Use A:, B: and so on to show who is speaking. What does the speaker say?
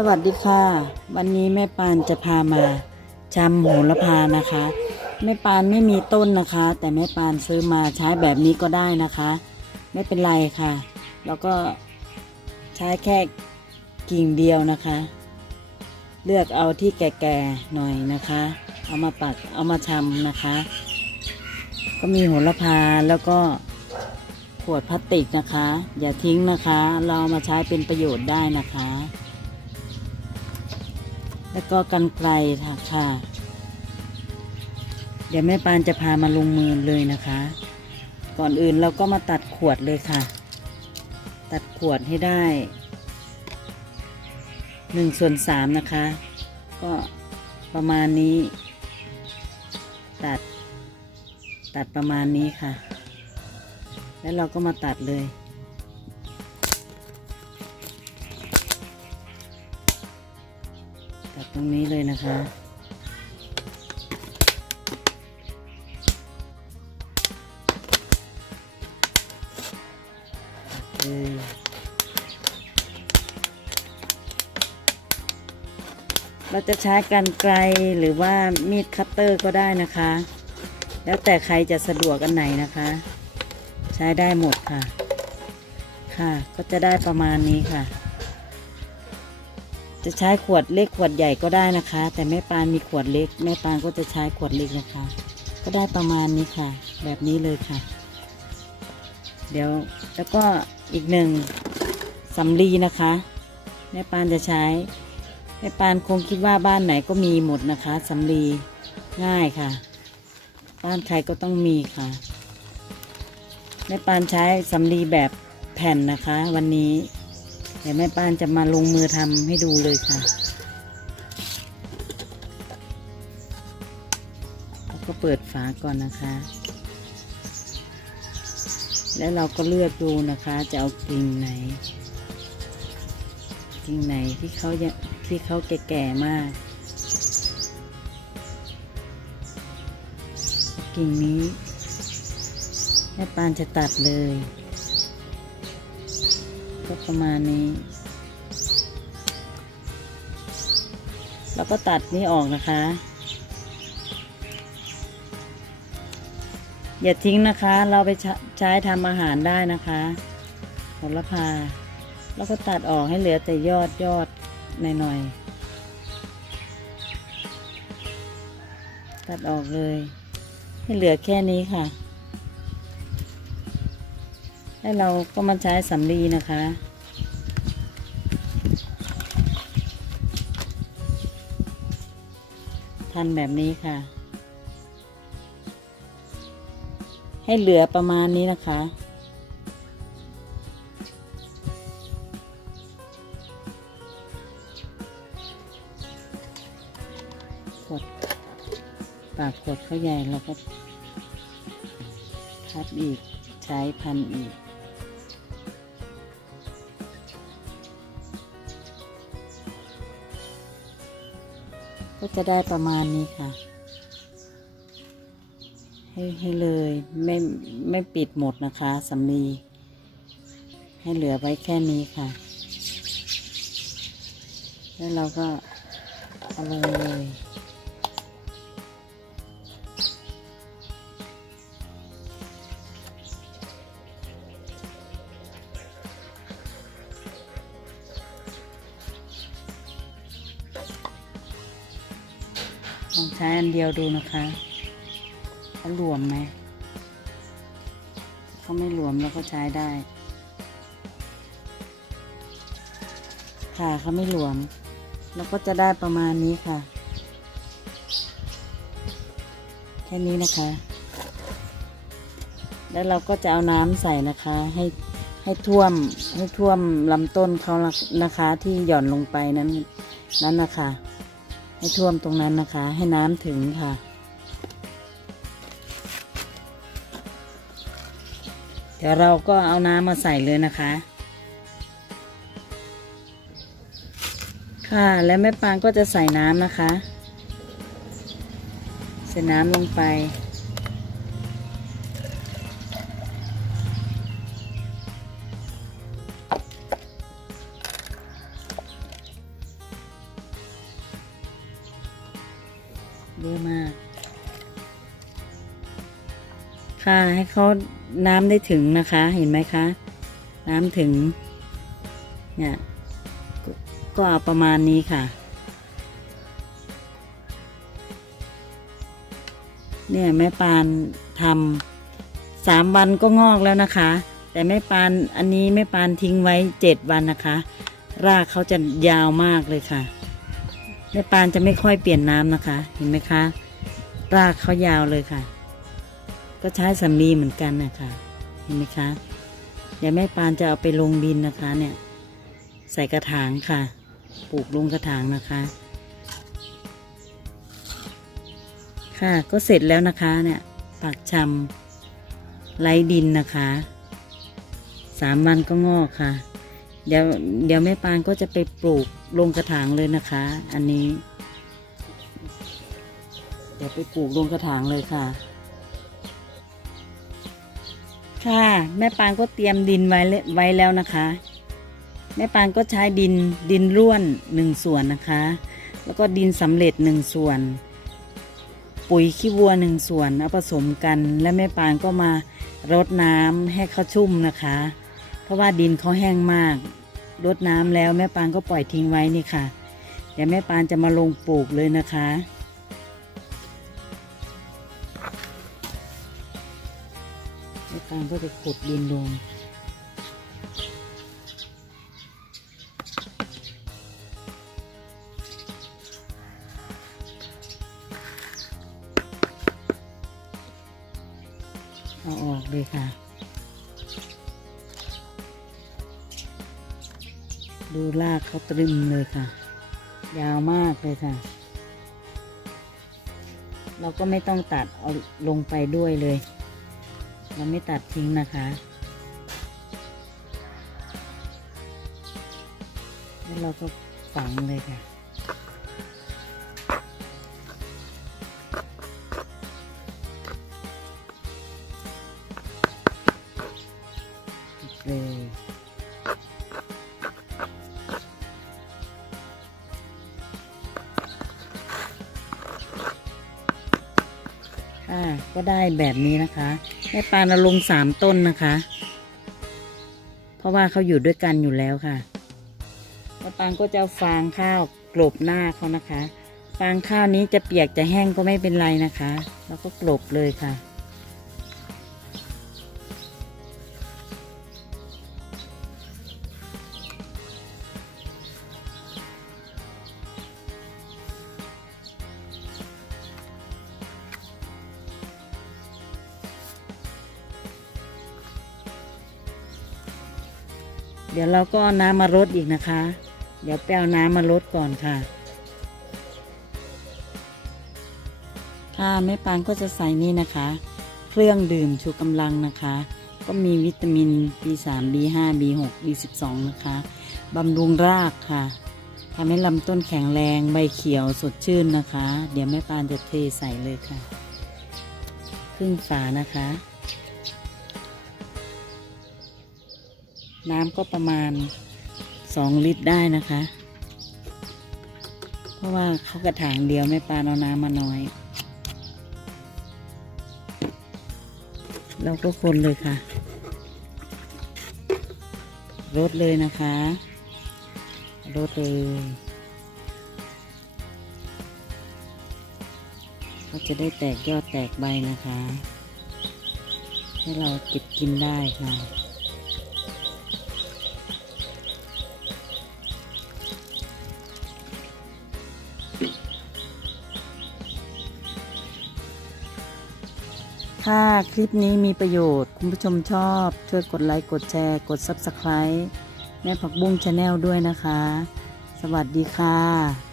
A: สวัสดีค่ะ วันนี้แม่ปานจะพามาจำโหระพานะคะ แม่ปานไม่มีต้นนะคะ แต่แม่ปานซื้อมาใช้แบบนี้ก็ได้นะคะ ไม่เป็นไรค่ะ แล้วก็ใช้แค่กิ่งเดียวนะคะ เลือกเอาที่แก่ๆหน่อยนะคะ เอามาปักเอามาชำนะคะ ก็มีโหระพาแล้วก็ขวดพลาสติกนะคะ อย่าทิ้งนะคะ เราเอามาใช้เป็นประโยชน์ได้นะคะ แล้วก็กันไกลค่ะ เดี๋ยวแม่ปานจะพามาลงมือเลยนะคะ ก่อนอื่นเราก็มาตัดขวดเลยค่ะ ตัดขวดให้ได้หนึ่งส่วนสามนะคะ ก็ประมาณนี้ ตัด ตัดประมาณนี้ค่ะ แล้วเราก็มาตัดเลย รงนี้เลยนะคะเลยเราจะใช้กันไกลหรือว่ามีดคัตเตอร์ก็ได้นะคะ แล้วแต่ใครจะสะดวกอันไหนนะคะ ใช้ได้หมดค่ะ ค่ะ ก็จะได้ประมาณนี้ค่ะ จะใช้ขวดเล็กขวดใหญ่ก็ได้นะคะ แต่แม่ปานมีขวดเล็ก แม่ปานก็จะใช้ขวดเล็กนะคะ ก็ได้ประมาณนี้ค่ะ แบบนี้เลยค่ะ เดี๋ยวแล้วก็อีกหนึ่งสำลีนะคะ แม่ปานจะใช้แม่ปานคงคิดว่าบ้านไหนก็มีหมดนะคะสำลีง่ายค่ะ บ้านใครก็ต้องมีค่ะ แม่ปานใช้สำลีแบบแผ่นนะคะ วันนี้ เดี๋ยวแม่ปานจะมาลงมือทำให้ดูเลยค่ะ แล้วก็เปิดฝาก่อนนะคะ แล้วเราก็เลือกดูนะคะ จะเอากิ่งไหน กิ่งไหนที่เขาที่เขาแก่ๆมาก กิ่งนี้แม่ปานจะตัดเลย ก็ประมาณนี้ แล้วก็ตัดนี้ออกนะคะ อย่าทิ้งนะคะ เราไปใช้ใช้ทำอาหารได้นะคะโหระพา แล้วก็ตัดออกให้เหลือแต่ยอดยอดหน่อยๆ ตัดออกเลย ให้เหลือแค่นี้ค่ะ แล้วเราก็มาใช้สำลีนะคะ ทันแบบนี้ค่ะ ให้เหลือประมาณนี้นะคะขวดปากขวดเขาใหญ่เราก็พับอีกใช้พันอีก ก็จะได้ประมาณนี้ค่ะ ให้ให้เลยไม่ไม่ปิดหมดนะคะสำลีให้เหลือไว้แค่นี้ค่ะ แล้วเราก็เอาลงเลย ลองใช้อันเดียวดูนะคะเขาหลวมไหมเขาไม่หลวมแล้วก็ใช้ได้ ค่ะเขาไม่หลวม แล้วก็จะได้ประมาณนี้ค่ะ แค่นี้นะคะ แล้วเราก็จะเอาน้ำใส่นะคะให้ให้ท่วมให้ท่วมลำต้นเขานะคะที่หย่อนลงไปนั้นนั้นนะคะ ให้ท่วมตรงนั้นนะคะ ให้น้ำถึงค่ะ เดี๋ยวเราก็เอาน้ำมาใส่เลยนะคะ ค่ะแล้วแม่ปางก็จะใส่น้ำนะคะ ใส่น้ำลงไป เยอะมาก ค่ะให้เขาน้ำได้ถึงนะคะ เห็นไหมคะ น้ำถึง เนี่ยก็ก็เอาประมาณนี้ค่ะ เนี่ยแม่ปานทำสามวันก็งอกแล้วนะคะ แต่แม่ปานอันนี้แม่ปานทิ้งไว้เจ็ดวันนะคะ รากเขาจะยาวมากเลยค่ะ แม่ปานจะไม่ค่อยเปลี่ยนน้ำนะคะ เห็นไหมคะ รากเขายาวเลยค่ะ ก็ใช้สำลีเหมือนกันนะคะเห็นไหมคะ เดี๋ยวแม่ปานจะเอาไปลงดินนะคะ เนี่ย ใส่กระถางค่ะ ปลูกลงกระถางนะคะ ค่ะก็เสร็จแล้วนะคะเนี่ยปักชำไร้ดินนะคะสามวันก็งอกค่ะ เดี๋ยวเดี๋ยวแม่ปานก็จะไปปลูกลงกระถางเลยนะคะ อันนี้ เดี๋ยวไปปลูกลงกระถางเลยค่ะ ค่ะ แม่ปานก็เตรียมดินไว้ไว้แล้วนะคะ แม่ปานก็ใช้ดินดินร่วนหนึ่งส่วนนะคะ แล้วก็ดินสำเร็จหนึ่งส่วน ปุ๋ยขี้วัวหนึ่งส่วนเอาผสมกันและแม่ปานก็มารดน้ำให้เขาชุ่มนะคะ เพราะว่าดินเขาแห้งมาก รดน้ำแล้วแม่ปานก็ปล่อยทิ้งไว้นี่ค่ะ เดี๋ยวแม่ปานจะมาลงปลูกเลยนะคะ แม่ปานก็จะขุดดินลงเอาออกเลยค่ะ ดูรากเขาตรึมเลยค่ะ ยาวมากเลยค่ะ เราก็ไม่ต้องตัดเอาลงไปด้วยเลย เราไม่ตัดทิ้งนะคะ แล้วเราก็ฝังเลยค่ะเลย ก็ได้แบบนี้นะคะแม่ปานาลงสามต้นนะคะ เพราะว่าเขาอยู่ด้วยกันอยู่แล้วค่ะแม่ปางก็จะฟางข้าวกลบหน้าเขานะคะ ฟางข้าวนี้จะเปียกจะแห้งก็ไม่เป็นไรนะคะ แล้วก็กลบเลยค่ะ เดี๋ยวเราก็น้ำมารดอีกนะคะ เดี๋ยวไปเอาน้ำมารดก่อนค่ะ ค่ะแม่ปานก็จะใส่นี่นะคะ เครื่องดื่มชูกำลังนะคะ ก็มีวิตามิน B3 B5 B6 B12 นะคะบำรุงรากค่ะทำให้ลำต้นแข็งแรงใบเขียวสดชื่นนะคะ เดี๋ยวแม่ปานจะเทใส่เลยค่ะ ครึ่งฝานะคะ น้ำก็ประมาณสองลิตรได้นะคะ เพราะว่าเขากระถางเดียวแม่ปลานเอาน้ำมาน้อย เราก็คนเลยค่ะรดเลยนะคะรดเลยเขาจะได้แตกยอดแตกใบนะคะ ให้เราเก็บกินได้ค่ะ ถ้าคลิปนี้มีประโยชน์ คุณผู้ชมชอบ ช่วยกดไลค์ กดแชร์ กด Subscribe แม่ผักบุ้งชาแนลด้วยนะคะ สวัสดีค่ะ